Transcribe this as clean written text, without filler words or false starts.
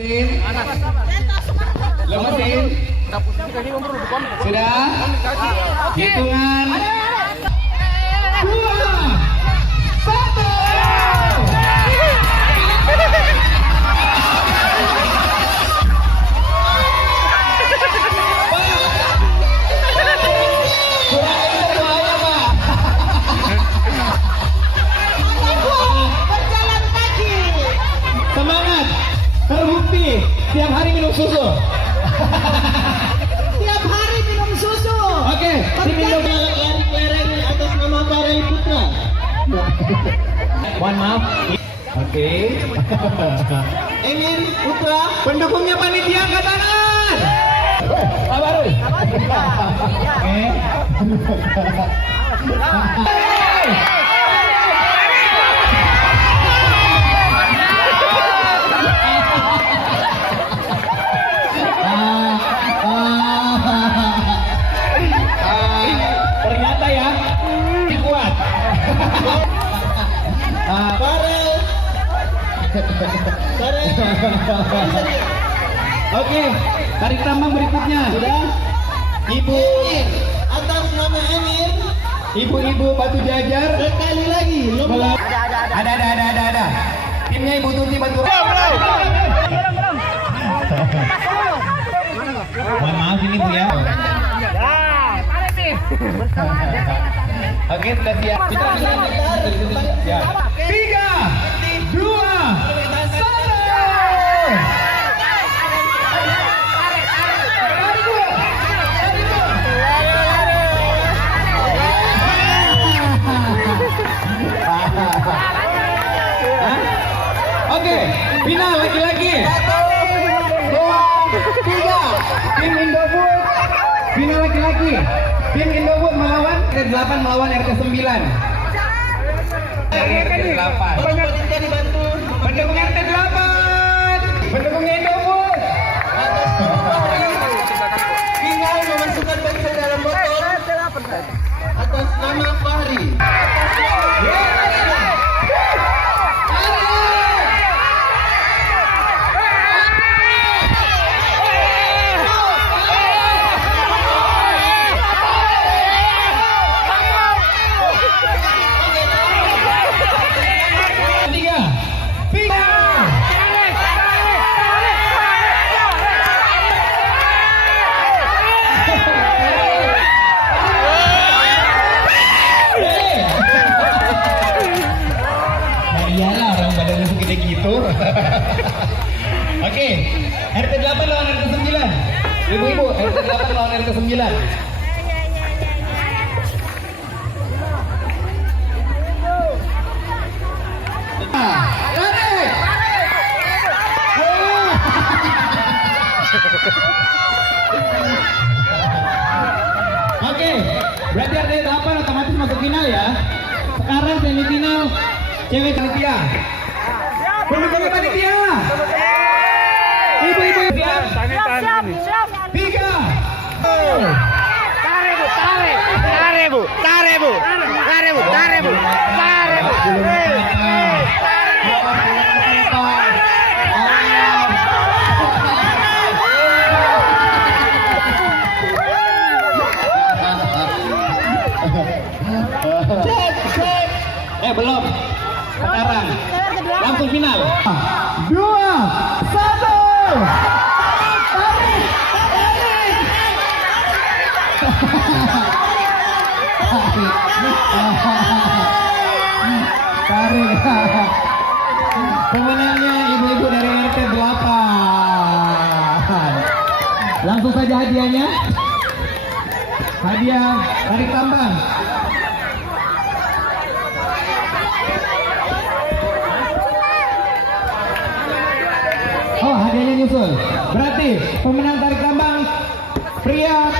Lemesin. Sudah? Hitungan 2, 1. Semangat, terbukti tiap hari minum susu. Tiap hari minum susu. Oke, Berjalan lereng-lereng atas nama Farel Putra. Mohon maaf. Oke. Emir Putra. Pendukungnya panitia angkat tangan. Sabar. Oke. Ternyata ya kuat. Farel. Oke, tarik tambang berikutnya. Sudah. Ibu, Atas nama Emir. ibu-ibu Batu Jajar. Sekali lagi. Lomba. Ada. Timnya Ibu Tuti Batu. Mohon maaf ini Bu ya. Oke, sudah siap. Ya. 3, 2, 1. Oke, final lagi-lagi. 1, 2, 3. Tim Indofood. Final lagi-lagi. Tim Indofood melawan RT8 melawan RT9. RT8. Panitia dibantu. Pendukung RT8. Pendukung Indofood. Atas nama Farel. Tinggal memasukkan bensin dalam botol. Atas nama Fahri. Iyalah orang badannya segede gitu. Oke, RT8 lawan RT9. Ibu-ibu, RT8 lawan RT9. Oke, berarti RT8 otomatis masuk final ya. Sekarang semifinal cewek panitia. Pendukung panitia. Ibu-ibu siap. Siap. 3. Tarik, Bu. Belum. Sekarang langsung final. 2, 1. Tarik. Pemenangnya ibu-ibu dari RT8. Langsung saja hadiahnya. Hadiah tarik tambang. Oh, hadiahnya nyusul. Berarti pemenang tarik tambang pria